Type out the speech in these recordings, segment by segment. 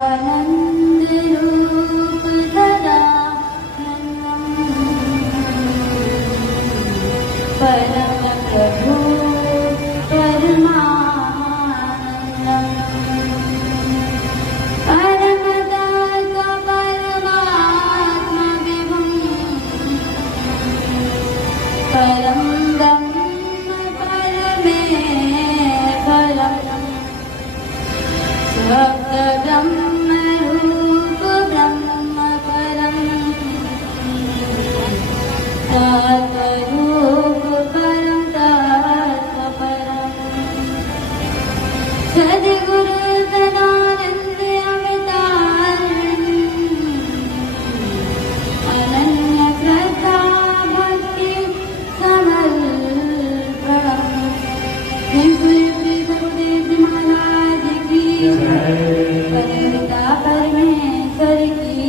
आनंद रूप सदा परम प्रभु परमानंदम परमदास परमात्मा विभुम परम ब्रह्म रूप ब्रह्म परम तत्वरूप परम तत्व परम सद्गुरु सदानंद अवतार अनन्य श्रद्धा भक्ति समर्पणम गुरुदेव महाराज की परमपिता परमेश्वर की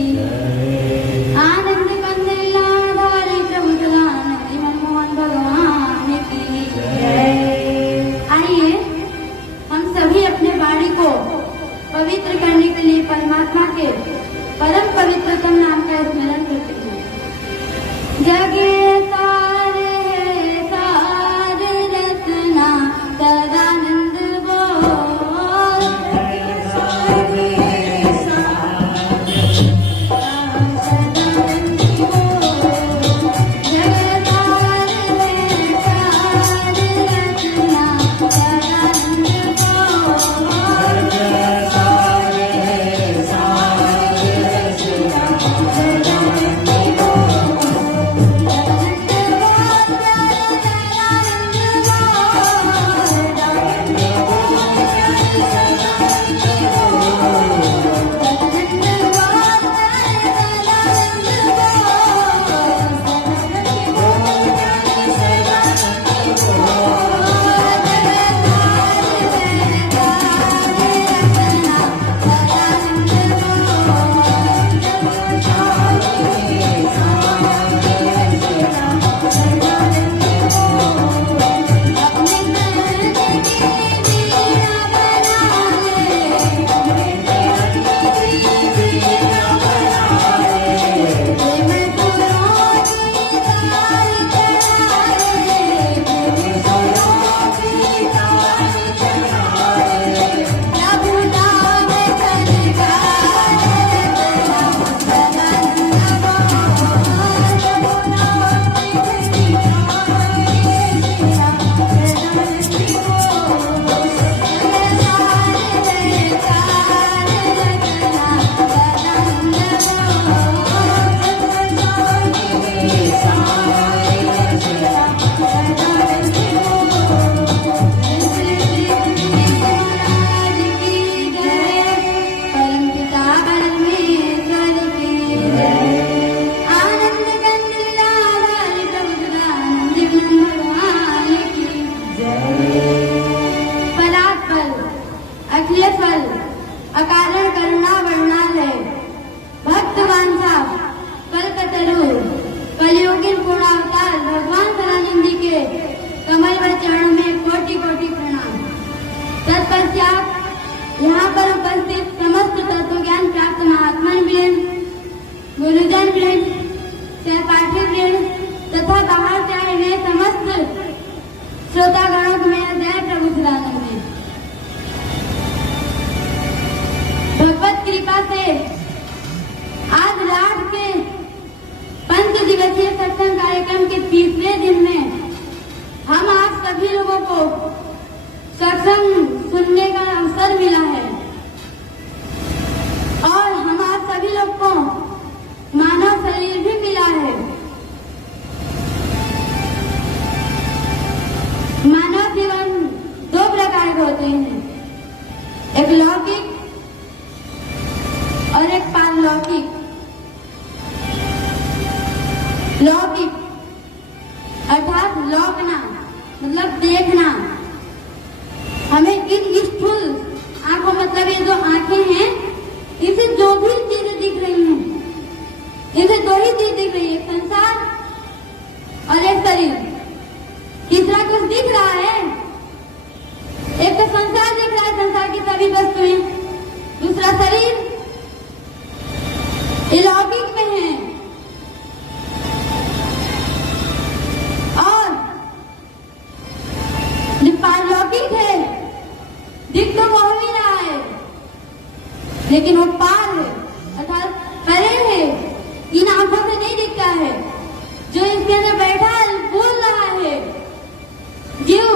आनंद कंदलाधारी प्रभु सदानंद मनमोहन भगवान की आइए हम सभी अपने वाणी को पवित्र करने के लिए परमात्मा के परम पवित्रतम नाम का स्मरण करते हैं। जगे सारे सारे रचना सदानंद अकारण करुणा वर्णालय भक्तवांसा कल्पतरु कलियुगीन पूर्णावतार भगवान सदानंद जी के कमल व चरणों में कोटि कोटि प्रणाम। तत्पश्चात यहाँ पर उपस्थित समस्त तत्व ज्ञान प्राप्त महात्मन वृंद, गुरुजन वृंद, सहपाठी वृंद तथा बाहर से आए हुए समस्त श्रोतागणों को मेरा जय प्रभु सदानंद में। भगवत कृपा से आज रात के 5 दिवसीय सत्संग कार्यक्रम के तीसरे दिन में हम आप सभी लोगों को सत्संग सुनने का अवसर मिला है और हम आप सभी लोग को मानव शरीर भी मिला है। मानव जीवन 2 प्रकार के होते हैं, एक लौकिक और एक पारलौकिक। लौकिक अर्थात लौकना मतलब देखना, हमें इन स्थूल आंखों मतलब ये जो आंखें हैं इसे जो भी चीजें दिख रही हैं, इसे 2 ही चीज दिख रही है, एक संसार और एक शरीर। तीसरा कुछ दिख रहा है, एक तो संसार दिख रहा है, संसार की सभी वस्तुएं, दूसरा शरीर लेकिन वो पार है अर्थात परे है, इन आंखों से नहीं दिखता है। जो इसके अंदर बैठा है बोल रहा है, जीव,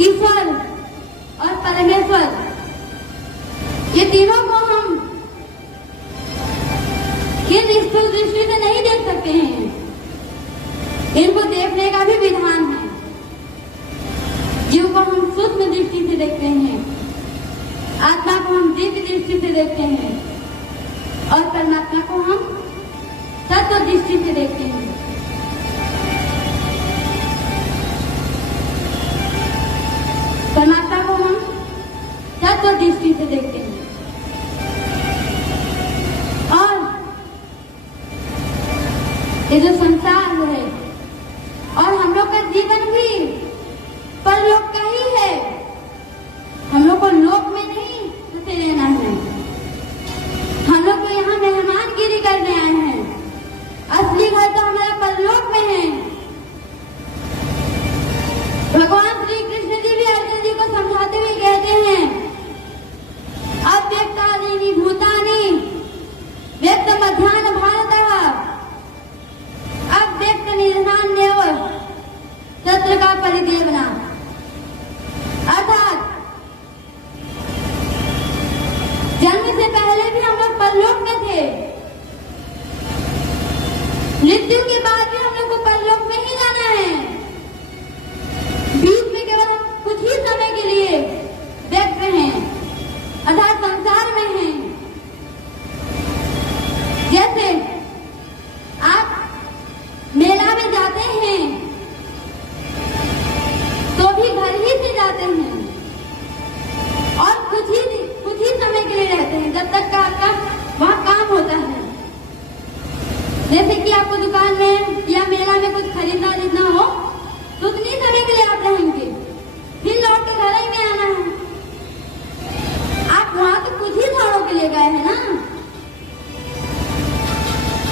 ईश्वर और परमेश्वर, ये तीनों को हम इन स्थूल दृष्टि से नहीं देख सकते हैं। इनको देखने का भी विधान है। जीव को हम सूक्ष्म दृष्टि से देखते हैं, आत्मा को हम दिव्य दृष्टि से देखते हैं और परमात्मा को हम तत्व दृष्टि से देखते हैं। परमात्मा को हम तत्व दृष्टि से देखते हैं और ये जो संसार है और हम लोग का जीवन भी परलोक का ही है। हम लोग को लोक में नहीं फंसे रहना है। हम लोग को यहाँ मेहमानगिरी करने आए हैं। असली घर तो हमारा परलोक में है। भगवान श्री कृष्ण जी भी अर्जुन जी को समझाते हुए कहते हैं, अव्यक्तानि भूतानि व्यक्त मध्याह्न भारतः अव्यक्त निधान्यव तत्र का परिदेवना। अर्थात जन्म से पहले भी हम लोग परलोक में थे, मृत्यु के बाद भी हम लोग को परलोक में ही जाना है। बीच में केवल कुछ ही समय के लिए व्यक्त हैं, अर्थात संसार में हैं। जैसे आप मेला में जाते हैं तो भी घर ही से जाते हैं और कुछ ही समय के लिए रहते हैं, जब तक का आपका वहां काम होता है। जैसे कि आपको दुकान में या मेला में कुछ खरीदना हो तो उतनी समय के लिए आप रहेंगे, फिर लौट के घर ही में आना है। आप वहां तो कुछ ही क्षणों के लिए गए हैं ना।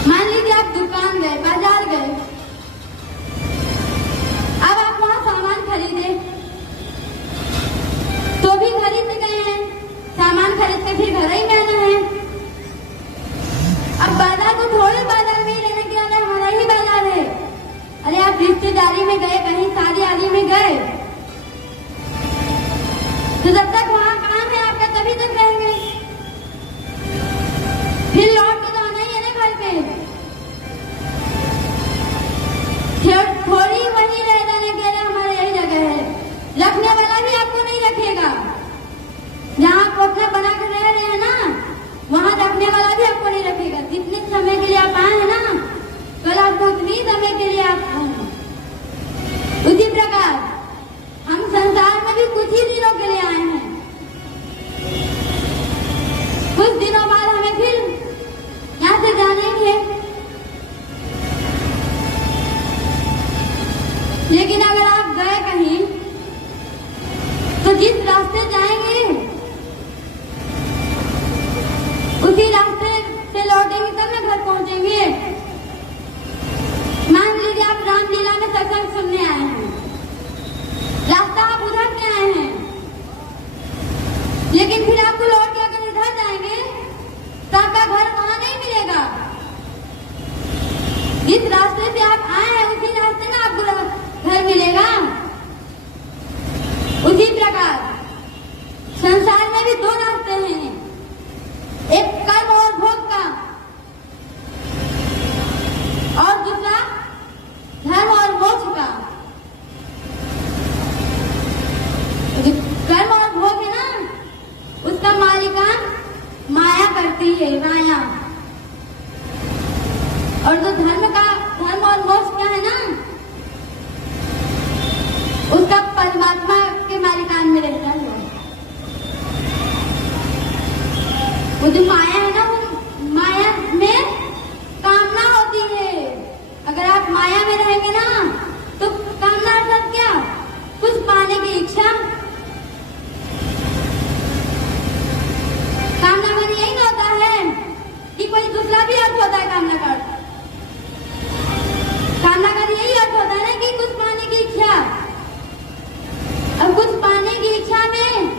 मान लीजिए आप दुकान गए, बाजार गए, अब आप वहां सामान खरीदे तो भी खरीद गए हैं, सामान खरीद के फिर घर ही में आना है। अब बाजार को थोड़े बाजार में ही रहने के लिए हमारा ही बाजार है। अरे आप रिश्तेदारी में गए, कहीं शादी आदि में गए तो जब तक वहां काम है आपका तभी तक रहेंगे, फिर लौट के तो आना ही है ना घर पे। थोड़ी वही रह जाने के लिए हमारे यही जगह है। रखने वाला भी आपको नहीं रखेगा। जहाँ आप अपना बना कर रह रहे हैं ना, वहाँ रखने वाला भी आपको नहीं रखेगा। जितने समय के लिए आप आए हैं ना, कल आपको उतनी समय के लिए आप आए। उसी प्रकार हम संसार में भी कुछ ही दिनों के लिए आए हैं। कुछ दिनों बाद हमें फिर यहाँ से जाना ही है। लेकिन अगर आप गए कहीं तो जिस रास्ते जाएंगे उसी रास्ते से लौटेंगे तब ना घर पहुंचेंगे। मान लीजिए आप रामलीला में सत्संग सुनने आए हैं, रास्ता आप उधर से आए हैं, लेकिन फिर आपको लौट के अगर इधर जाएंगे तो आपका घर वहां नहीं मिलेगा। जिस रास्ते से आप आए हैं उसी रास्ते में आपको घर मिलेगा। उसी प्रकार संसार में भी दो रास्ते हैं, एक कर्म और भोग का और दूसरा धर्म और मोक्ष का। जो कर्म और भोग है ना, उसका मालिका माया करती है, माया। और जो धर्म और मोक्ष क्या है ना, उसका परमात्मा के मालिकान में रहता है। वो जो माया है ना, वो माया में कामना होती है। अगर आप माया में रहेंगे ना तो कामना अर्थात क्या, कुछ पाने की इच्छा। कामना मन यही होता है कि कोई दूसरा भी अर्थ होता है कामना का। कामना का यही अर्थ होता है ना कि कुछ पाने की इच्छा। और कुछ पाने की इच्छा में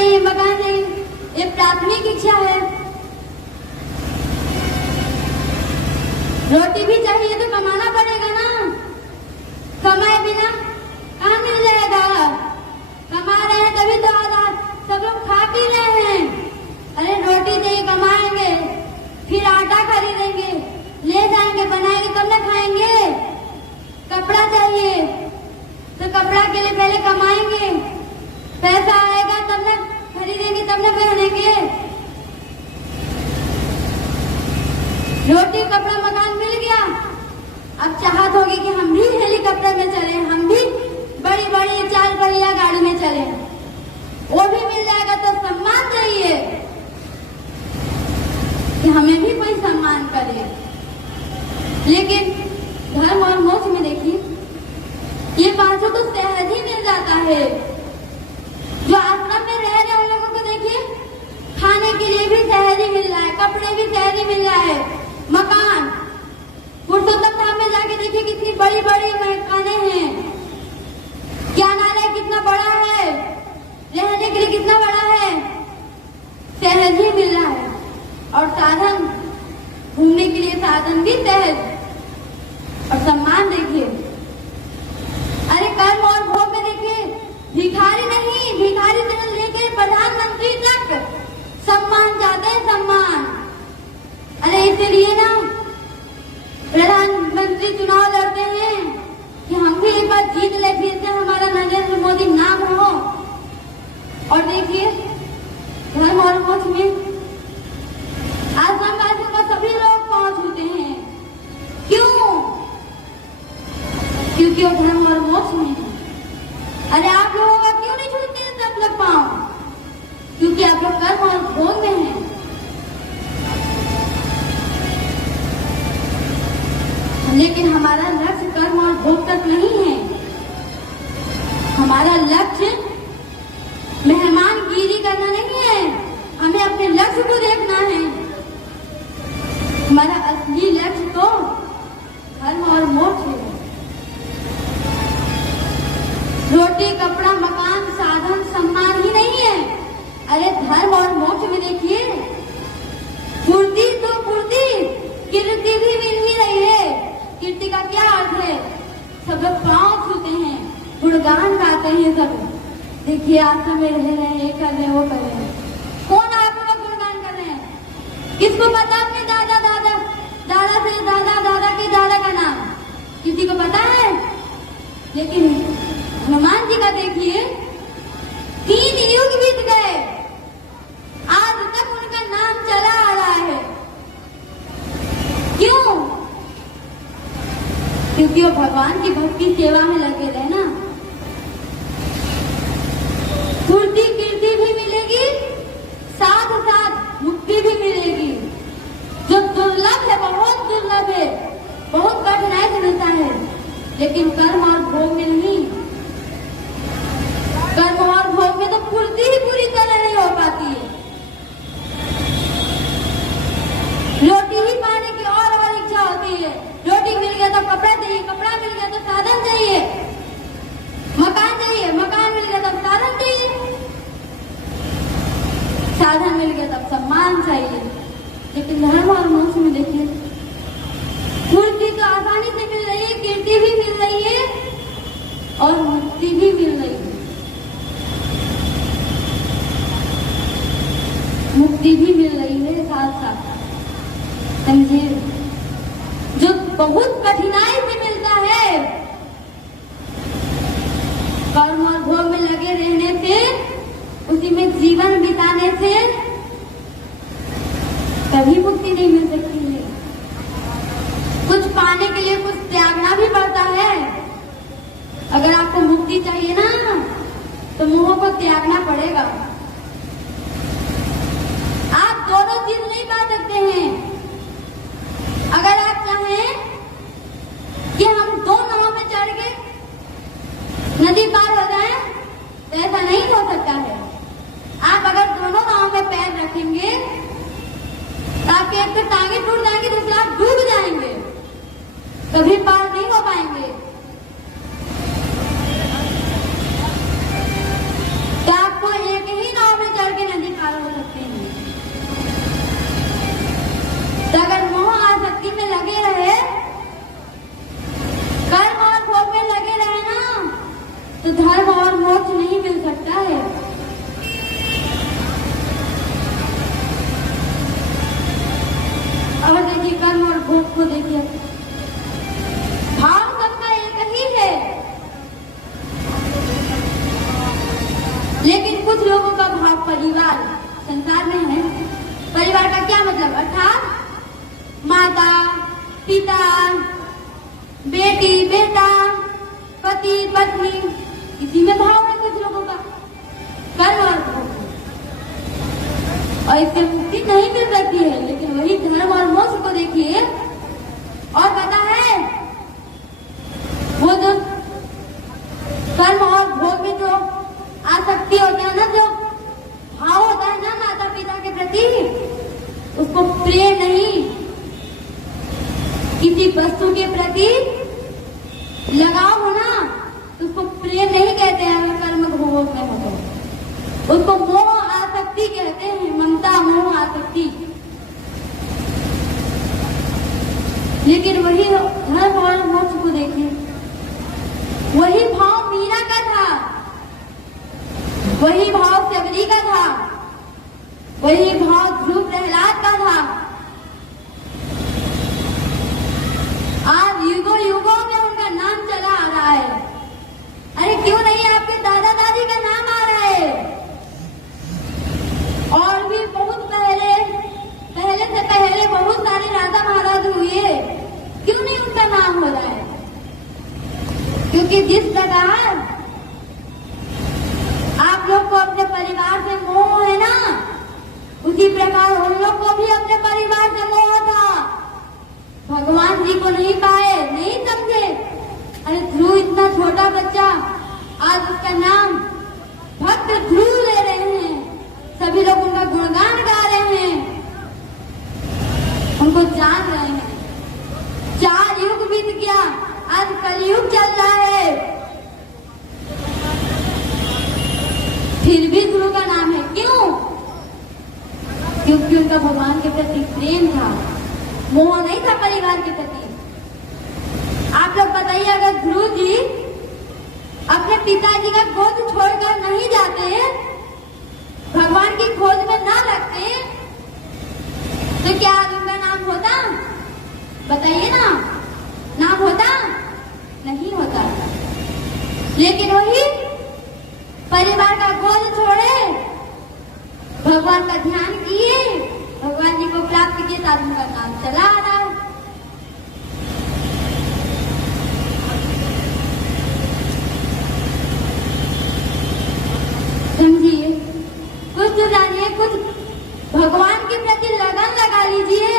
चाहिए, मकान चाहिए, ये प्राथमिक इच्छा है। रोटी भी चाहिए तो कमाना पड़ेगा ना, कमाए बिना कहाँ मिल जाएगा। कमा रहे हैं तभी तो आज सब लोग खा पी रहे हैं। अरे रोटी चाहिए, कमाएंगे, फिर आटा खरीदेंगे, ले जाएंगे, बनाएंगे, तब न खाएंगे। कपड़ा चाहिए तो कपड़ा के लिए पहले कमाएंगे, पैसा आएगा तब न खरीदेंगे, तब न पहनेंगे। रोटी कपड़ा मकान मिल गया, अब चाहत होगी कि हम भी हेलीकॉप्टर में चले, हम भी बड़ी बड़ी 4 पहिया गाड़ी में चले। वो भी मिल जाएगा तो सम्मान चाहिए कि हमें भी कोई सम्मान करे। लेकिन धर्म और मोक्ष में देखिए, ये पांचों तो सहज ही मिल जाता है। जो आश्रम में रह रहे उन लोगों को देखिए, खाने के लिए भी सहज ही मिल रहा है, कपड़े भी सहज ही मिल रहा है, मकान। पुरुषोत्तम धाम में जाके देखिए कितनी बड़ी बड़ी मकाने हैं, ज्ञानालय कितना बड़ा है, रहने के लिए कितना बड़ा है, सहज ही मिल रहा है। और साधन, घूमने के लिए साधन भी सहज। और सम्मान देखिए, अरे कर्म और भोग में देखिए, भिखारी नहीं, भिखारी से लेके प्रधानमंत्री तक सम्मान चाहते हैं, सम्मान। अरे इसलिए ना प्रधानमंत्री चुनाव लड़ते हैं कि हम भी एक बार जीत ले, फिर से हमारा नरेंद्र मोदी नाम हो। और देखिए धर्म और मोक्ष में आश्रमवासियों का सभी लोग पहुंच होते हैं। क्यों? क्योंकि वो धर्म और मोक्ष में है। अरे आप लोगों का क्यों नहीं छूटते हैं सब लोग पांव? क्योंकि आप लोग कर्म और भोग में हैं। लेकिन हमारा लक्ष्य कर्म और भोग तक नहीं है। हमारा लक्ष्य मेहमानगिरी करना नहीं है, हमें अपने लक्ष्य को देखना है। हमारा असली लक्ष्य तो धर्म और मोक्ष है। रोटी, कपड़ा, मकान, साधन, सम्मान ही नहीं है। अरे धर्म और मोक्ष में देखिए, फुर्ती तो फुर्ती, कीर्ति भी मिल ही रही है। कीर्ति का क्या अर्थ है? सब लोग पांव छूते हैं, गुणगान गाते हैं सब। देखिए आश्रम में रह रहे हैं, ये कर रहे हैं, वो कर रहे हैं। कौन आप लोग गुणगान कर रहे हैं? किसको पता अपने दादा दादा दादा से दादा दादा के दादा का नाम? किसी को पता है? लेकिन हनुमान जी का देखिए, 3 युग बीत गए, आज तक उनका नाम चला आ रहा है। क्यों? क्योंकि वो भगवान की भक्ति सेवा में लगे रहे ना। फुर्ती, कीर्ति भी मिलेगी, साथ साथ मुक्ति भी मिलेगी, जो दुर्लभ है, बहुत दुर्लभ है, बहुत कठिनाई से मिलता है। लेकिन कर्म और भोग में नहीं। कर्म और भोग में तो फुर्ती ही पूरी तरह नहीं हो पाती है। रोटी ही पाने की और इच्छा होती है। रोटी मिल गया तो कपड़ा चाहिए, कपड़ा मिल गया तो साधन चाहिए, मकान चाहिए, मकान मिल गया तब साधन चाहिए, साधन मिल गया तब सम्मान चाहिए। लेकिन धर्म और मोक्ष में देखिए, फुर्ती तो आसानी से मिल रही है, कीर्ति भी मिल रही है और मुक्ति भी मिल रही है। मुक्ति भी मिल रही है साथ साथ, समझिए। जो बहुत कठिनाई से मिलता है, कर्म और भोग में लगे रहने से, उसी में जीवन बिताने से कभी मुक्ति नहीं मिल सकती है। कुछ पाने के लिए कुछ त्यागना भी पड़ता है। अगर आपको मुक्ति चाहिए ना, तो मोह को त्यागना पड़ेगा। आप दोनों चीज नहीं पा सकते हैं। अगर आप चाहें कि हम 2 नाव में चढ़ के नदी पार हो जाएं, तो ऐसा नहीं हो सकता है। आप अगर दोनों नाव में पैर रखेंगे तो आपके एक तो टांगे टूट जाएंगे, दूसरा आप डूब जाएंगे, कभी पार नहीं हो पाएंगे। तो आपको एक ही नाव में परिवार संसार में है। परिवार का क्या मतलब, अर्थात माता पिता, बेटी बेटा, पति पत्नी, इसी में भाव है कुछ लोगों का, कर्म और भोग। और इससे मुक्ति नहीं मिल सकती है। लेकिन वही धर्म और मोक्ष को देखिए, और पता है वो जो कर्म और भोग में जो आसक्ति होती है ना, जो भाव होता है ना माता पिता के प्रति, उसको प्रेम नहीं, किसी वस्तु के प्रति लगाव हो ना, उसको प्रेम नहीं कहते हैं। अगर कर्म भोग में हो तो उसको मोह आसक्ति कहते हैं, ममता मोह आसक्ति। लेकिन वही धर्म और मोक्ष को देखिए, वही भाव मीरा का था, वही भाव शबरी का था, वही भाव ध्रुव प्रहलाद का था। आज युगों युगों में उनका नाम चला आ रहा है। अरे क्यों नहीं, आपके दादा दादी का नाम आ रहा है। और भी बहुत पहले से पहले बहुत सारे राजा महाराज हुए, क्यों नहीं उनका नाम हो रहा है? क्योंकि जिस प्रकार आप लोग को अपने परिवार से मोह है ना, उसी प्रकार उन लोग को भी अपने परिवार से मोह था। भगवान जी को नहीं पाए, नहीं समझे। अरे ध्रुव इतना छोटा बच्चा, आज उसका नाम भक्त ध्रुव ले रहे हैं, सभी लोग उनका गुणगान गा रहे हैं, उनको जान रहे हैं। 4 युग बीत गया, आज कलयुग चल रहा है, फिर भी ध्रुव का नाम है। क्यों? क्योंकि उनका भगवान के प्रति प्रेम था, मोह नहीं था परिवार के प्रति। आप लोग बताइए, अगर ध्रुव जी अपने पिताजी का गोद छोड़कर नहीं जाते, भगवान की खोज में ना लगते, तो क्या उनका नाम होता? बताइए ना, नाम होता? नहीं होता। लेकिन वही परिवार का गोद छोड़े, भगवान का ध्यान किए, भगवान जी को प्राप्त किए, तब उनका नाम चला आ रहा है। समझिए, कुछ तो जानिए, कुछ भगवान के प्रति लगन लगा लीजिए।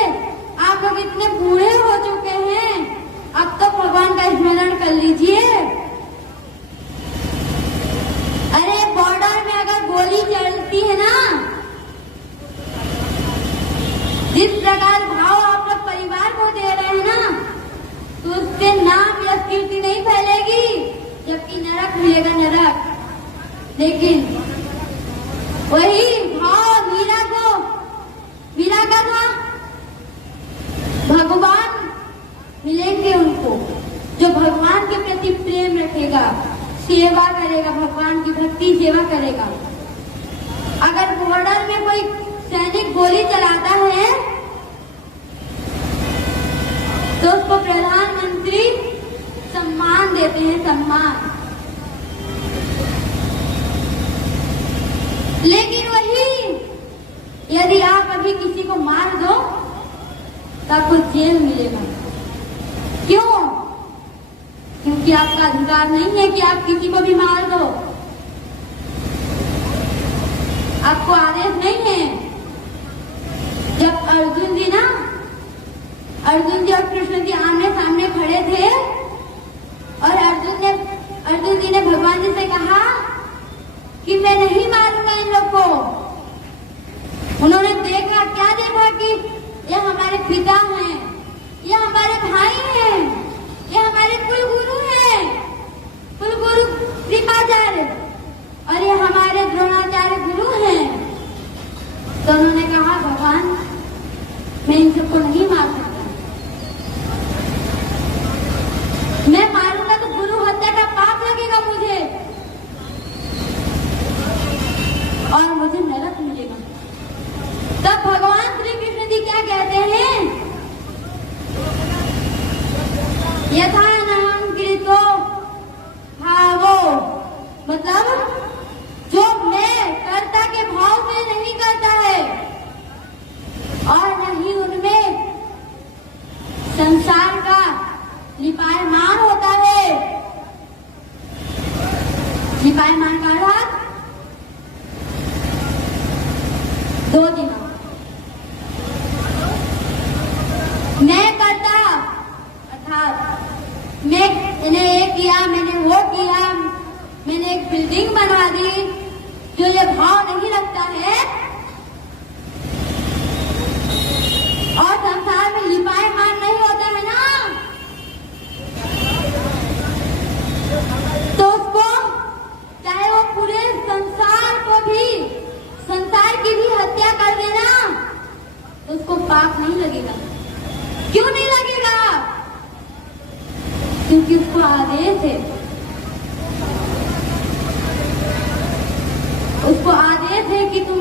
आप लोग इतने बूढ़े हो चुके हैं, अब तो भगवान का स्मरण कर लीजिए। अरे बॉर्डर में अगर गोली चलती है ना, जिस प्रकार भाव आप लोग परिवार को दे रहे हैं ना, तो उससे नाम या कीर्ति नहीं फैलेगी, जबकि नरक मिलेगा, नरक। लेकिन वही भाव मीरा का था, भगवान मिलेंगे उनको, जो भगवान के प्रति प्रेम रखेगा, सेवा करेगा, भगवान की भक्ति सेवा करेगा। अगर बॉर्डर में कोई सैनिक गोली चलाता है, तो उसको प्रधानमंत्री सम्मान देते हैं, सम्मान। लेकिन वही यदि आप अभी किसी को मार दो, तो आपको जेल मिलेगा। क्यों? क्योंकि आपका अधिकार नहीं है कि आप किसी को भी मार दो, आपको आदेश नहीं है। जब अर्जुन जी और कृष्ण जी आमने सामने खड़े थे, और अर्जुन जी ने भगवान जी से कहा कि मैं नहीं मारूंगा इन लोग को। उन्होंने देखा, क्या देखा कि ये हमारे पिता हैं, ये हमारे भाई हैं, ये हमारे कुलगुरु हैं, कुलगुरु कृपाचार्य, और ये हमारे द्रोणाचार्य गुरु हैं। तो उन्होंने कहा, भगवान मैं इन सबको नहीं मार सकता, मैं मारूंगा तो गुरु हत्या का पाप लगेगा मुझे, और मुझे नरक मिलेगा। तब भगवान श्री कृष्ण जी क्या कहते हैं? यथा नहं कृतो भावो, मतलब जो मैं कर्ता के भाव पाप नहीं लगेगा। क्यों नहीं लगेगा? क्योंकि उसको आदेश है, उसको आदेश है कि तुम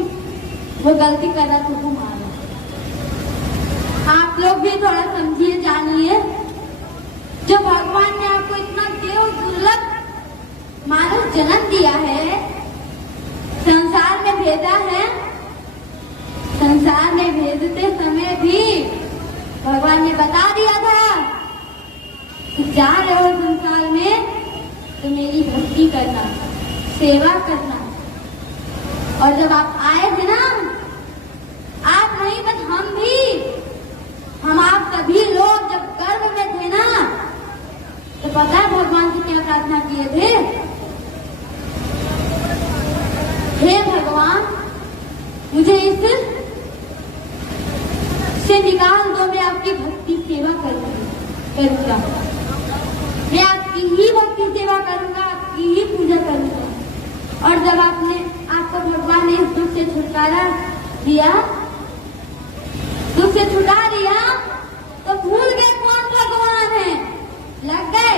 वो गलती कर रहा तुमको मारो। आप लोग भी थोड़ा समझिए, जानिए। जो भगवान ने आपको इतना देव दुर्लभ मानव जन्म दिया है, संसार में भेजा है, संसार में भेजते समय भी भगवान ने बता दिया था कि जा रहे हो संसार में तो मेरी भक्ति करना, सेवा करना। और जब आप आए थे ना, आप नहीं बस हम भी, हम आप सभी लोग जब गर्भ में थे ना, तो पता है भगवान से क्या प्रार्थना किए थे? हे भगवान, मुझे इस से निकाल दो, मैं आपकी भक्ति सेवा करूंगा, मैं आपकी ही भक्ति सेवा करूंगा, आपकी ही पूजा करूंगा। और जब आपको भगवान ने इस दुख से छुटकारा दिया, दुख से छुटा दिया, तो भूल गए कौन भगवान है, लग गए।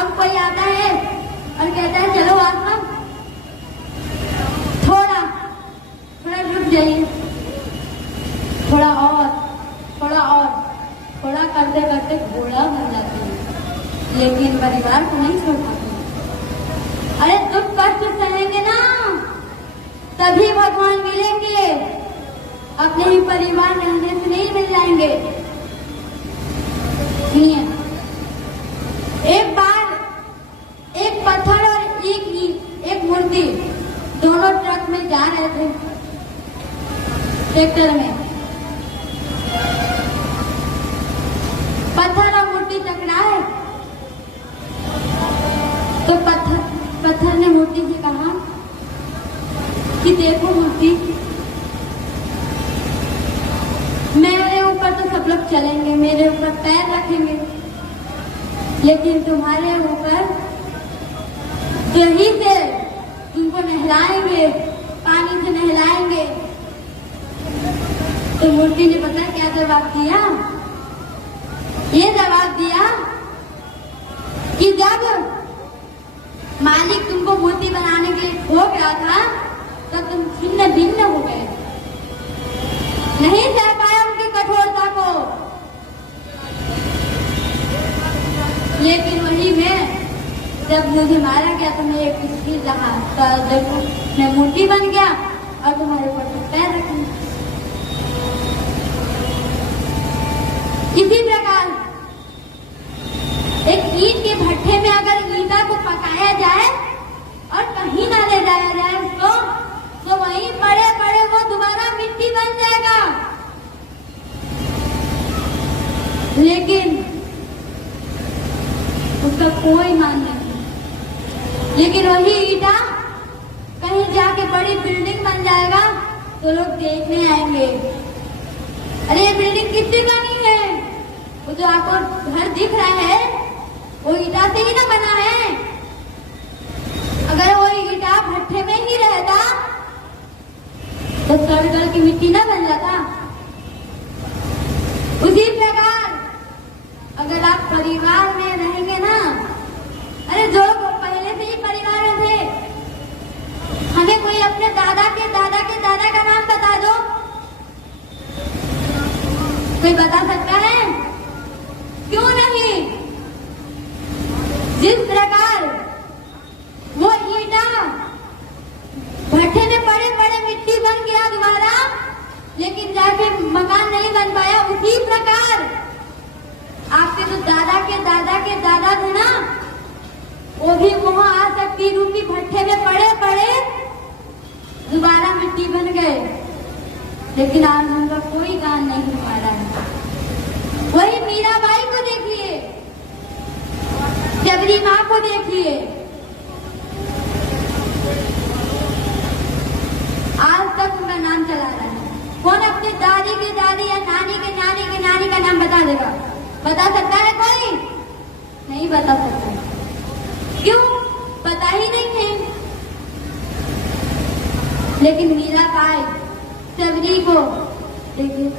अब कोई आता है और कहता है चलो आत्मा थोड़ा रुक जाइए, थोड़ा और करते करते घोड़ा बन जाते हैं, लेकिन परिवार को नहीं छोड़ पाते। अरे दुख कष्ट सहेंगे ना, तभी भगवान मिलेंगे, अपने ही परिवार रहने से नहीं मिल जाएंगे। सुनिए, एक बार एक पत्थर और एक मूर्ति दोनों ट्रक में जा रहे थे, ट्रैक्टर में। पत्थर और मूर्ति टकराए तो पत्थर ने मूर्ति से कहा कि देखो मूर्ति, मेरे ऊपर तो सब लोग चलेंगे, मेरे ऊपर पैर रखेंगे, लेकिन तुम्हारे ऊपर दही से तुमको नहलाएंगे, पानी से नहलाएंगे। तो मूर्ति ने पता क्या जवाब दिया? ये जवाब दिया कि जब मालिक तुमको मूर्ति बनाने के लिए खो गया था, तब तुम छिन्न भिन्न हो गए, नहीं सह पाया उनकी कठोरता को। लेकिन वही में जब मुझे मारा गया तो मैं एक स्थिर रहा, तो जब मैं मूर्ति बन गया और तुम्हारे ऊपर पैर रखूंगा। इसी प्रकार एक ईंट के भट्ठे में अगर ईंटा को पकाया जाए और कहीं ना ले जाया जाए उसको, तो वहीं पड़े पड़े वो दोबारा मिट्टी बन जाएगा। लेकिन उसका कोई मान नहीं। लेकिन वही ईंटा कहीं जाके बड़ी बिल्डिंग बन जाएगा तो लोग देखने आएंगे, अरे ये बिल्डिंग किसी का नहीं है, वो जो आपको घर दिख रहा है वो ईंटा से ही ना बना है। अगर वो ईंटा भट्ठे में ही रहता तो सड़ की मिट्टी ना बन जाता। उसी प्रकार अगर आप परिवार में रहेंगे ना, अरे जो लोग पहले से ही परिवार में थे, हमें कोई अपने दादा के दादा के दादा का नाम बता दो, कोई बता सकता है? क्यों नहीं? जिस प्रकार वो ईंटा भट्ठे में पड़े पड़े मिट्टी बन गया दोबारा, लेकिन जाके मकान नहीं बन पाया, उसी प्रकार आपके जो दादा के दादा थे ना, वो भी वहां आसक्ति रूपी भट्ठे में पड़े पड़े दोबारा मिट्टी बन गए, लेकिन आज उनका कोई गान नहीं हुआ रहा है। वही मीराबाई को देखिए, जबरी माँ को देखिए, आज तक उनका नाम चला रहा है। कौन अपनी दादी की दादी या नानी के नानी के नानी का नाम बता देगा? बता सकता है कोई? नहीं बता सकता। क्यों? पता ही नहीं है। लेकिन मीराबाई सबरी को देखिए,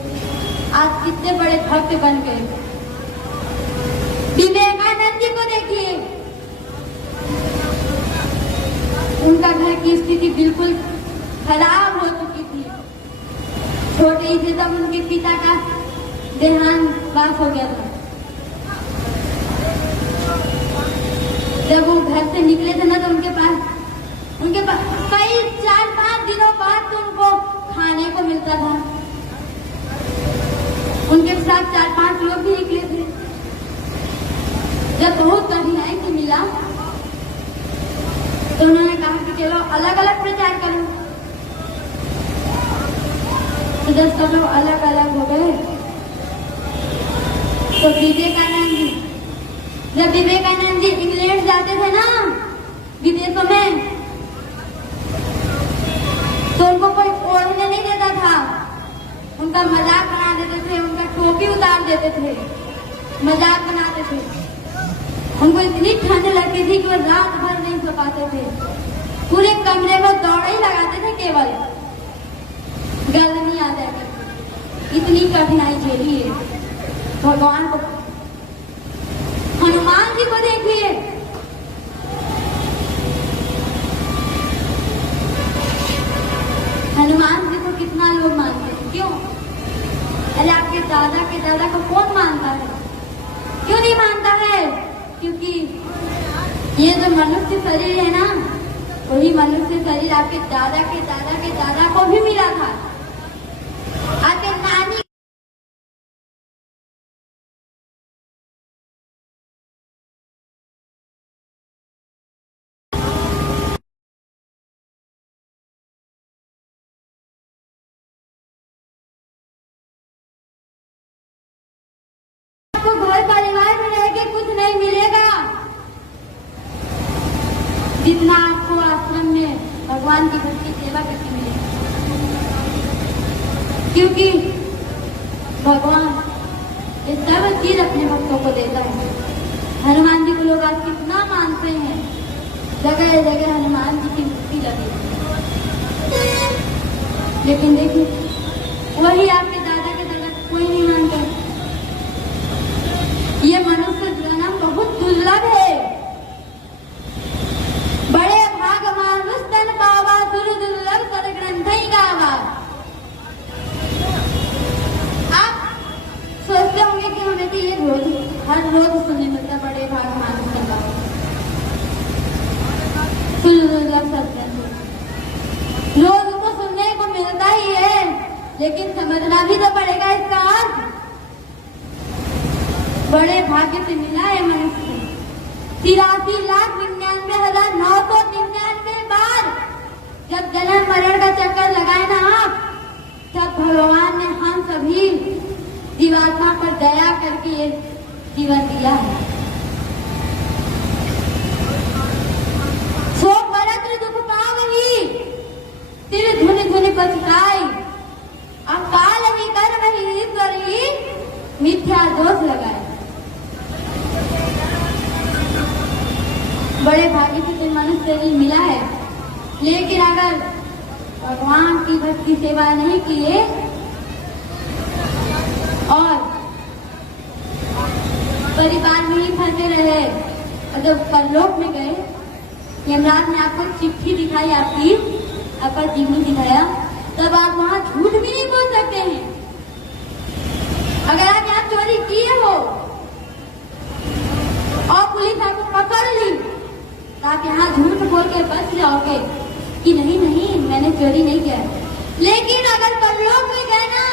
आज कितने बड़े भक्त बन गए। विवेकानंद जी को देखिए, उनका घर की स्थिति बिल्कुल खराब हो चुकी थी। छोटे ही थे तब उनके पिता का देहांत हो गया था। जब वो घर से निकले थे ना तो उनके पास कई 4-5 दिनों बाद तो उनको खाने को मिलता था। उनके साथ 4-5 लोग भी निकले थे। जब बहुत कठिनाई से मिला तो उन्होंने कहा कि चलो अलग अलग प्रचार करो। तो जब सब लोग अलग अलग हो गए तो जब विवेकानंद जी इंग्लैंड जाते थे ना विदेशों में, तो उनको कोई ओढ़ने नहीं देता था। उनका मजाक बना देते थे, उनका टोपी उतार देते थे, मजाक बनाते थे। उनको इतनी ठंड लगती थी कि वो रात भर नहीं सो पाते थे। पूरे कमरे में दौड़ ही लगाते थे, केवल गल नहीं आ जाए। इतनी कठिनाई झेली है भगवान को। हनुमान जी को देखिए, हनुमान जी को कितना लोग मानते हैं। क्यों? अरे आपके दादा के दादा को कौन मानता है? क्यों नहीं मानता है? क्योंकि ये जो मनुष्य शरीर है ना, वही मनुष्य शरीर आपके दादा के दादा के दादा को भी मिला था। आपके नानी घर परिवार में रह के कुछ नहीं मिलेगा जितना आपको आश्रम में भगवान की भक्ति सेवा करके मिलेगा। क्योंकि भगवान ये सब चीज अपने भक्तों को देता है। हनुमान जी को लोग आज कितना मानते हैं, जगह जगह हनुमान जी की मूर्ति लगी। लेकिन देखिए वही आपके दादा के दादा कोई नहीं मानता। ये मनुष्य जन्म बहुत दुर्लभ है। बड़े भाग मानुष तन पावा, दुर्लभ सद ग्रंथ ही गावा। आप सोचते होंगे कि हमें तो ये हर रोज सुनने मिलता, बड़े भाग मानुष तन पावा, दुर्लभ सद ग्रंथ। रोज को सुनने को मिलता ही है, लेकिन समझना भी तो पड़ेगा इसका अर्थ। बड़े भाग्य से मिला है मनुष्य। 83,99,999 बार जब जन्म मरण का चक्कर लगाए ना आप, तब भगवान ने हम सभी जीवात्मा पर दया करके ये जीवन दिया है। 100 बरस दुख पावही, तिर धुन धुन पछताई, अकाल ही कर्म ही ईश्वर ही मिथ्या दोष लगाए। बड़े भाग्य से तो मनुष्य शरीर मिला है, लेकिन अगर भगवान की भक्ति सेवा नहीं किए और परिवार में ही फंसे रहे, जब परलोक में गए, यमराज ने आपको चिट्ठी दिखाई, आपका जीवन दिखाया, तब आप वहां झूठ भी नहीं बोल सकते हैं। अगर आप यहाँ चोरी किए हो और पुलिस आपको पकड़ ली, तो आप यहाँ झूठ बोल के बच जाओगे कि नहीं मैंने चोरी नहीं किया। लेकिन अगर परलोक में गए ना,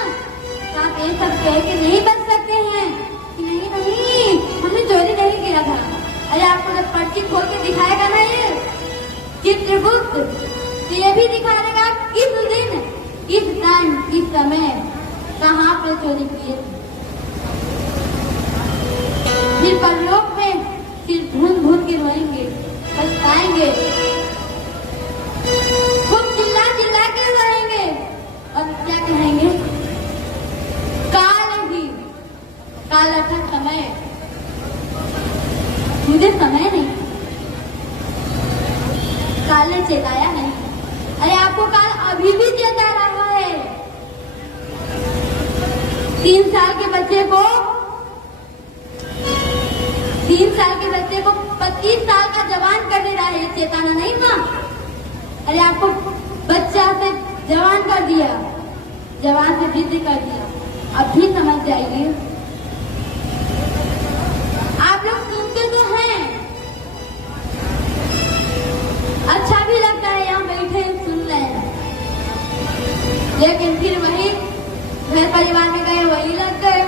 तो आप ये सब कह के नहीं बच सकते हैं कि नहीं हमने चोरी नहीं किया था। अरे आपको जब पर्ची खोल के दिखाएगा ना ये चित्रगुप्त, तो ये भी दिखा देगा किस दिन, किस टाइम, किस समय, कहाँ पर चोरी किए। फिर परलोक में सिर्फ भून के रोएंगे, पछताएंगे, खूब चिल्ला के रोएंगे और क्या कहेंगे? काल अर्थात समय, मुझे समय नहीं, काल ने चेताया नहीं। अरे आपको काल अभी भी चेता रहा है। 3 साल के बच्चे को 25 साल का जवान कर दे रहा है। चेताना नहीं माँ? अरे आपको बच्चा से जवान कर दिया, जवान से वृद्ध कर दिया, अब भी समझ जाइए। आप लोग सुनते तो हैं, अच्छा भी लगता है यहाँ बैठे सुन रहे हैं, लेकिन फिर वही घर परिवार में गए वही लग गए।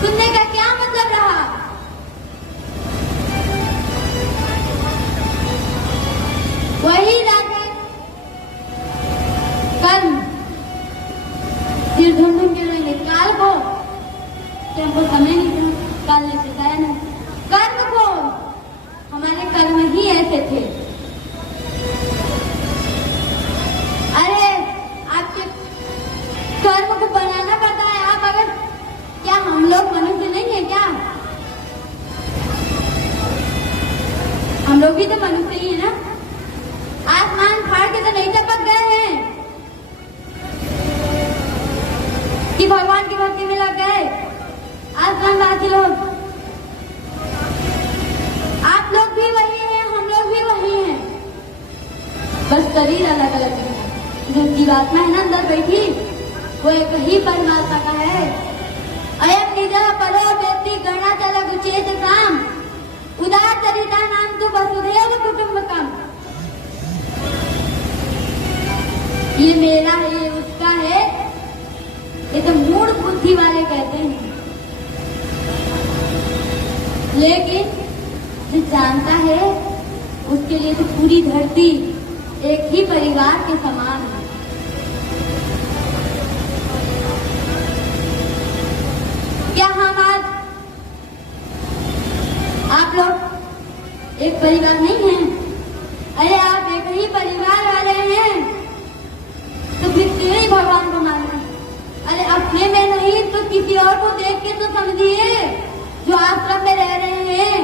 सुनने का क्या मतलब रहा? वही लाके कर्म सिर ढूंढ ढूंढ के रहेंगे। काल को कि हमको समय नहीं था, काल ने सिखाया नहीं। कर्म को हमारे कर्म ही ऐसे थे। अरे आपके कर्म को बनाना पड़ता है। आप अगर क्या हम लोग मनुष्य नहीं है क्या? हम लोग भी तो मनुष्य ही है ना। आसमान फाड़ के तो नहीं टपक गए हैं कि भगवान की भक्ति में लग गए आसमानवासी लोग। आप लोग भी वही हैं, हम लोग भी वही हैं, बस शरीर अलग अलग है। जो जीवात्मा है ना अंदर बैठी, वो एक ही परमात्मा का है। अयम निजा परो व्यक्ति गणा चलग उचेत काम उदार चरिता नाम तो वसुधैव कुटुंबकम। ये मेरा है, ये उसका है, ये तो मूढ़ बुद्धि वाले कहते हैं। लेकिन जो जानता है उसके लिए तो पूरी धरती एक ही परिवार के समान है। क्या हम आज आप लोग एक परिवार नहीं हैं? अरे आप एक ही परिवार वाले हैं, तो फिर क्यों नहीं भगवान को मानना? अरे अपने में नहीं तो किसी और को देख के तो समझिए। जो आश्रम में रह रहे हैं,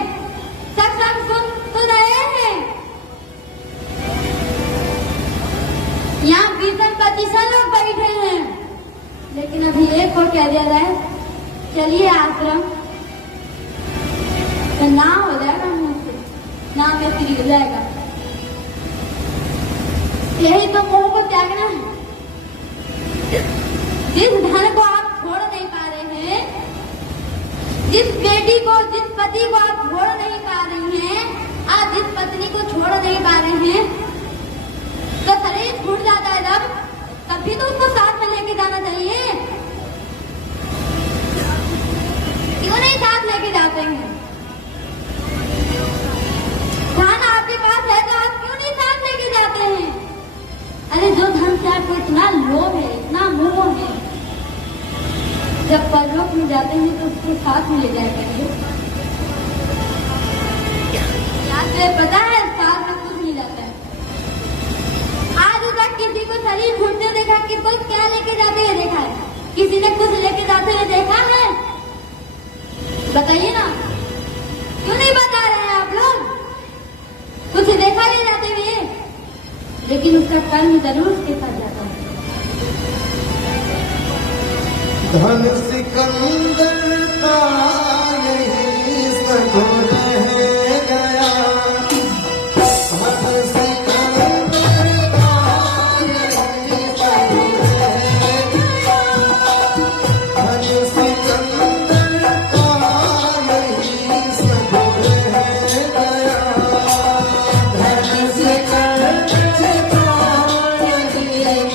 सत्संग सुन तो रहे हैं, यहाँ 20-25 लोग बैठे हैं, लेकिन अभी एक को कह दिया जाए चलिए आश्रम, तो ना हो जाएगा मुंह से, नाम में फ्री हो जाएगा। यही तो मोह को त्यागना है। जिस धन को आप छोड़ नहीं पा रहे हैं, जिस बेटी को, जिस पति को आप छोड़ नहीं पा रही हैं, आप जिस पत्नी को छोड़ नहीं पा रहे हैं, तो शरीर छूट जाता है जब, तभी तो उसको साथ में लेके जाना चाहिए। क्यों नहीं साथ लेके जाते हैं? धन आपके पास है तो आप क्यों नहीं साथ लेके जाते हैं? अरे जो धन से आपको इतना लोभ है, इतना मोह है, जब परलोक में जाते हैं तो उसके साथ में ले जाया करिए। याद है, पता है साथ में कुछ नहीं जाता है। आज तक किसी को शरीर घूमते देखा, किसी को क्या लेके जाते हुए देखा है? किसी ने कुछ लेके जाते हुए देखा है? बताइए ना, क्यों नहीं बता रहे हैं आप लोग? कुछ देखा ले जाते हुए, लेकिन उसका कर्म जरूर उसके साथ जाता है। धन सिकंदर का नहीं सको रह गया, धन सिकंदर का नहीं सको रह गया, धन सिकंदर का नहीं सको रह गया, धन सिकंदर का नहीं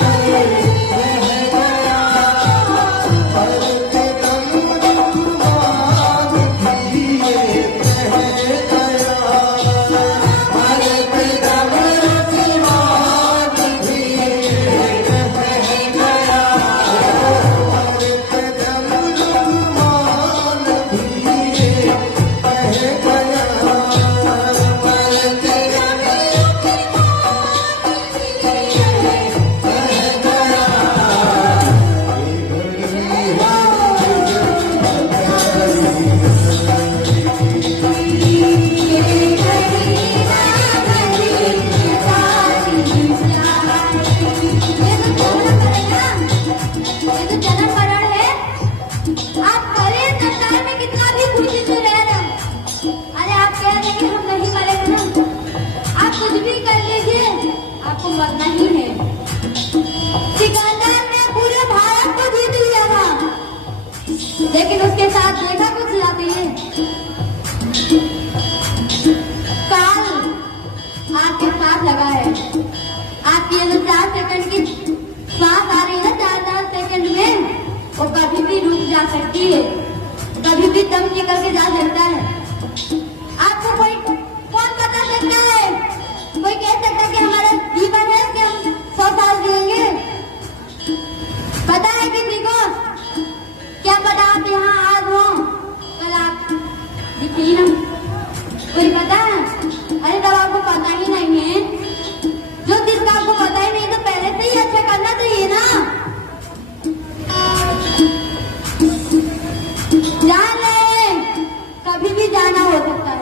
लेकिन उसके साथ देखा कुछ जाती है। काल आपके साथ लगा है। आपकी ये जो 4 सेकंड की सांस आ रही है ना, 4 सेकंड में, वो कभी भी रुक जा सकती है, कभी भी दम निकल के जा सकता है। आपको कोई कौन बता सकता है? कोई कह सकता है कि हमारा जीवन है कि हम 100 साल जिएंगे? पता है किसी को? क्या पता आप यहाँ आज हो, कल आप दिखे ही ना? कोई पता है? अरे तब आपको पता ही नहीं है। जो चीज का आपको पता ही नहीं तो पहले से ही अच्छा करना चाहिए ना। जान ले, कभी भी जाना हो सकता है।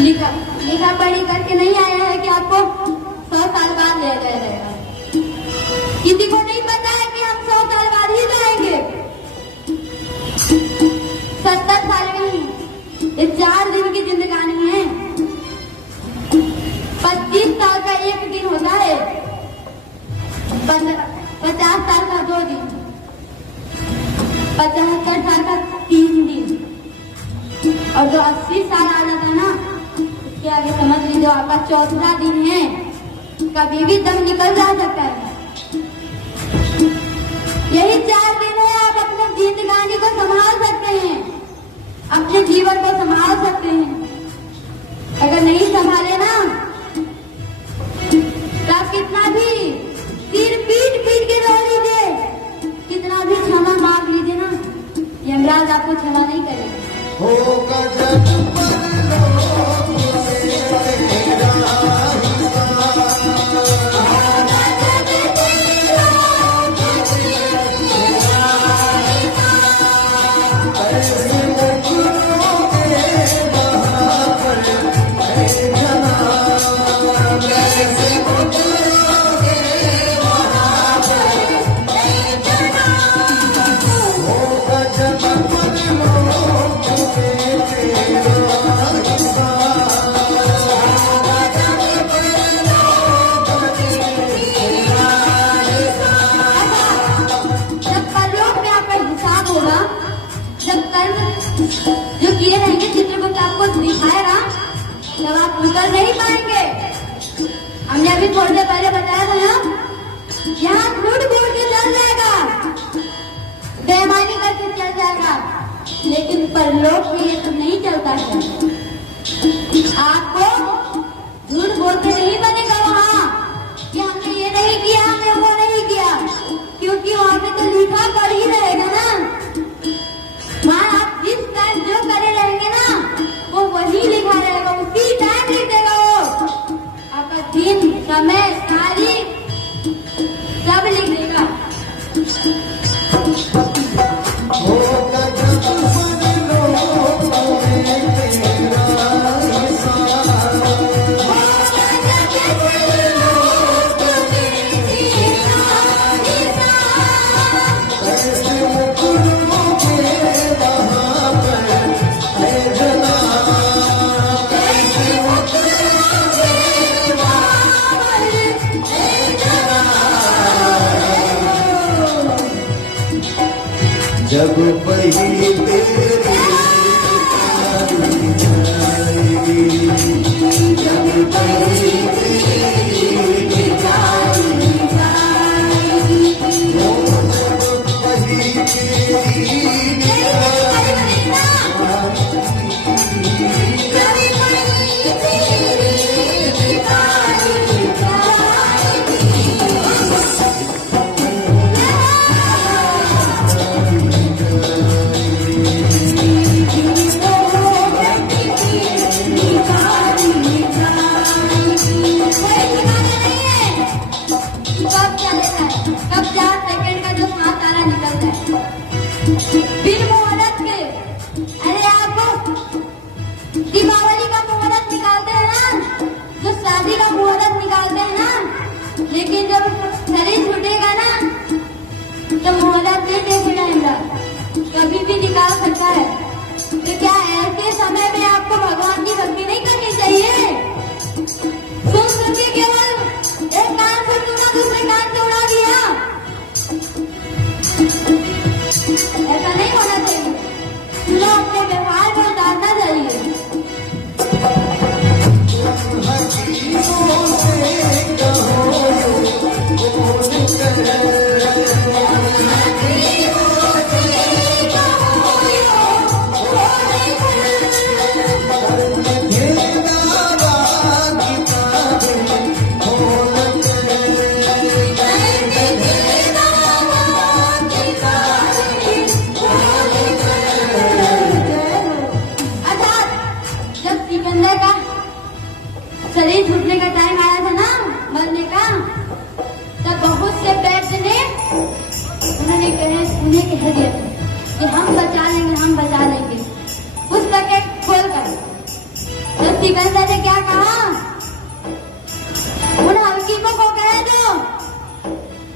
लिखा पढ़ी करके नहीं आया है कि आपको 100 साल बाद ले जाएगा। किसी को नहीं पता है कि हम 100 साल बाद ही जाएंगे। 70 साल में ही ये 4 दिन की जिंदगानी है। 25 साल का एक दिन होता है, 50 साल का 2 दिन, 75 साल का 3 दिन, और जो 80 साल आ जाता है ना, उसके आगे समझ लीजिए आपका 4था दिन है। कभी भी दम निकल जा सकता है। यही 4 दिन है, आप अपने जिंदगानी को संभाल सकते हैं, अपने जीवन को संभाल सकते हैं। अगर नहीं संभाले ना तो आप कितना भी सिर पीट पीट के रो लीजिए, कितना भी क्षमा मांग लीजिए ना, यमराज आपको क्षमा नहीं करेगा। होगा जब परलोक में तेरा ऐसे मुकरोगे वहाँ पर है जनाब, ऐसे मुकरोगे वहाँ पर है जनाब। होगा जब परलोक में तेरा हिसाब, होगा जब परलोक में तेरा हिसाब। जब परलोक में आपका हिसाब होगा, जब कर्म जो किए रहेंगे चित्रगुप्त आपको दिखाएगा, तब आप निकल नहीं पाएंगे। हमने अभी थोड़ी देर पहले बताया था ना, यहाँ झूठ बोल के चल जाएगा, बेईमानी करके चल जाएगा, लेकिन परलोक में ये सब नहीं चलता है। आपको झूठ बोल के नहीं बनेगा वहाँ कि हमने ये नहीं किया, हमने वो नहीं किया, क्योंकि वहाँ पे तो लिखा पढ़ ही रहेगा ना। वहाँ आप जिस टाइम जो करे रहेंगे ना, वो वही लिखा रहेगा, उसी टाइम लिख देगा वो। आपका दिन, समय, तारीख सब लिख देगा। होगा जब परलोक में तेरा हिसाब, ऐसे मुकरोगे वहाँ पर है जनाब, ऐसे मुकरोगे वहाँ पर है जनाब। जब वही तेरी तारी जाएगी, जब वही तेरी तारी जाएगी, वो जब वही तेरी नजरिए में कि हम बचा लेंगे उस पैकेट खोलकर तो सिकंदर ने क्या कहा, उन हकीमों को कह दो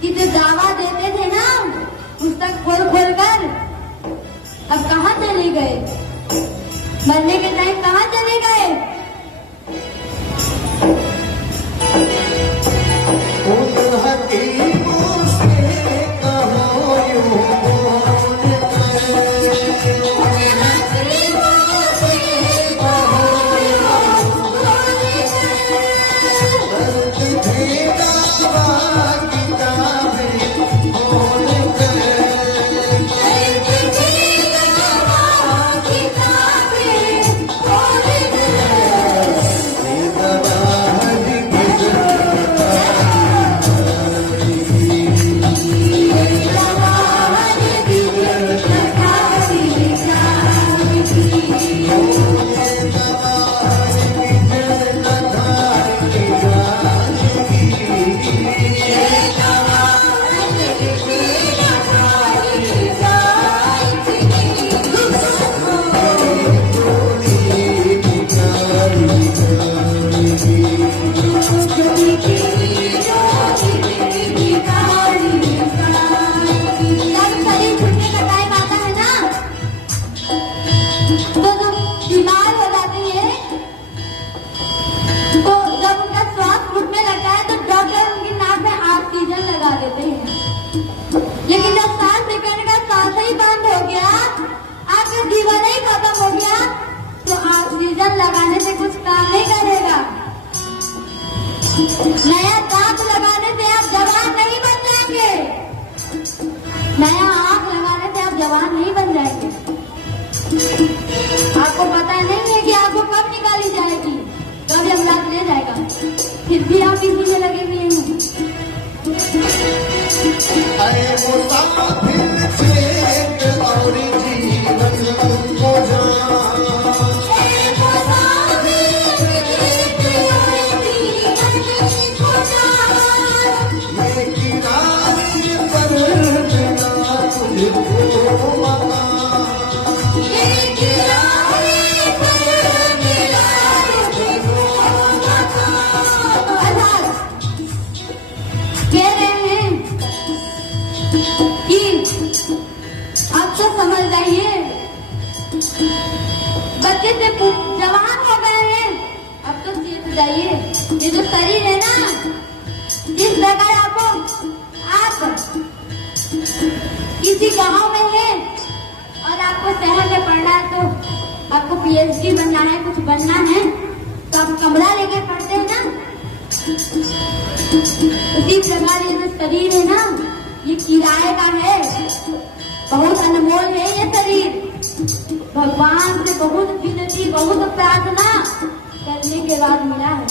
कि जो दावा देते थे ना पुस्तक खोल कर अब कहाँ चले गए, मरने के टाइम कहाँ चले गए। उन हकीमों से कहो यूं बोल लेकिन जब 7 सेकंड का सांस ही बंद हो गया, आखिर जीवन ही खत्म हो गया, तो ऑक्सीजन लगाने से कुछ काम नहीं करेगा। नया दांत लगाने से आप जवान नहीं बन जाएंगे, नया आंख लगाने से आप जवान नहीं बन जाएंगे। आपको पता नहीं है कि आपको कब निकाली जाएगी, कब अमलाक ले जाएगा, फिर भी आप इसी में लगे हुए हैं। अरे मुसाफिर चेत और जीवन को मैं किराए पर बिना तुझको मकान कह रहे हैं कि आप तो समझ जाइए, बच्चे से जवान हो गए हैं, अब तो सीख जाइए। ये जो शरीर है ना, जिस जगह आप किसी गांव में है और आपको शहर में पढ़ना है, तो आपको पीएचडी बनना है, कुछ बनना है, तो आप कमरा लेके पढ़ते हैं ना। उसी प्रकार ये जो शरीर है ना, ये किराए का है, बहुत अनमोल है ये शरीर। भगवान से बहुत विनती, बहुत प्रार्थना करने के बाद मिला है,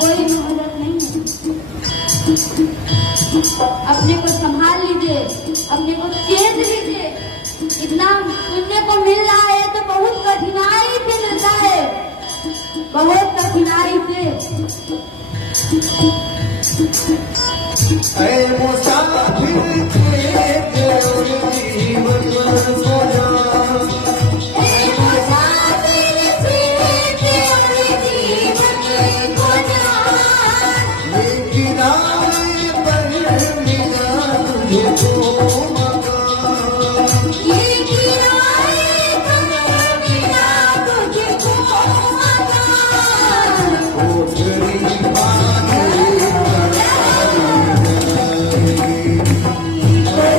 कोई मदद नहीं है। अपने को संभाल लीजिए, अपने को चेत लीजिए। इतना सुनने को मिल रहा है तो बहुत कठिनाई से मिलता है, बहुत कठिनाई से। ऐ मुसाफिर चेत और जीवन को Oh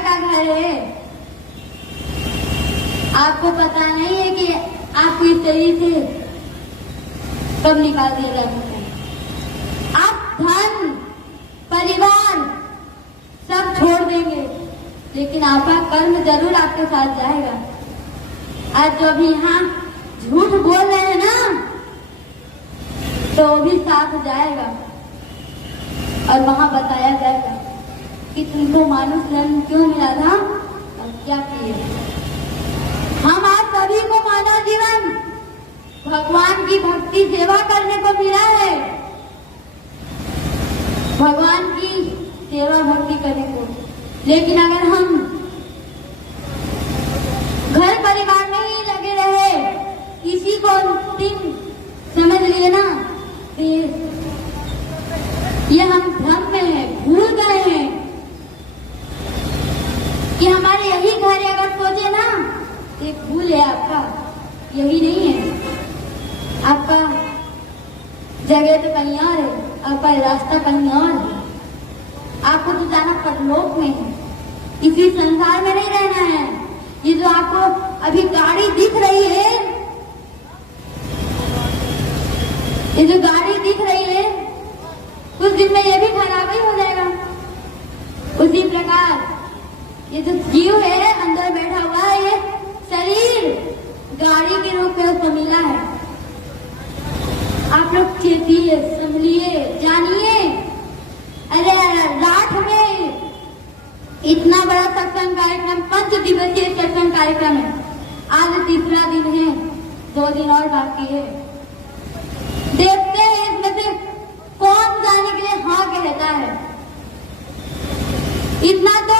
का घर है। आपको पता नहीं है कि आपको इस शरीर से कब निकाल दिया जा सकता है। आप धन परिवार सब छोड़ देंगे, लेकिन आपका कर्म जरूर आपके साथ जाएगा। आज जो अभी यहाँ झूठ बोल रहे हैं ना, तो वो भी साथ जाएगा और वहां बताया जाएगा कि तुमको मानुष जन्म क्यों मिला था और क्या किए। हम आप सभी को मानव जीवन भगवान की भक्ति सेवा करने को मिला है, भगवान की सेवा भक्ति करने को। लेकिन अगर हम घर परिवार में ही लगे रहे, इसी को अंतिम समझ लिए ना, ये हम भ्रम में हैं, भूल गए हैं कि हमारे यही घर है। अगर सोचे ना, एक भूल है आपका, यही नहीं है आपका, जगह तो कहीं और है, आपका रास्ता कहीं और है। आपको तो जाना परलोक में है, इसी संसार में नहीं रहना है। ये जो आपको अभी गाड़ी दिख रही है, ये जो गाड़ी दिख रही है, कुछ दिन में ये भी खराब ही हो जाएगा। उसी प्रकार ये जो जीव है अंदर बैठा हुआ है, ये शरीर गाड़ी के रूप में उसको मिला है। आप लोग चेतिए, संभलिए, जानिए। अरे राठ में इतना बड़ा सत्संग कार्यक्रम, 5 दिवसीय सत्संग कार्यक्रम है। आज तीसरा दिन है, 2 दिन और बाकी है। देखते हैं इसमें से कौन जाने के लिए हाँ कहता है। इतना तो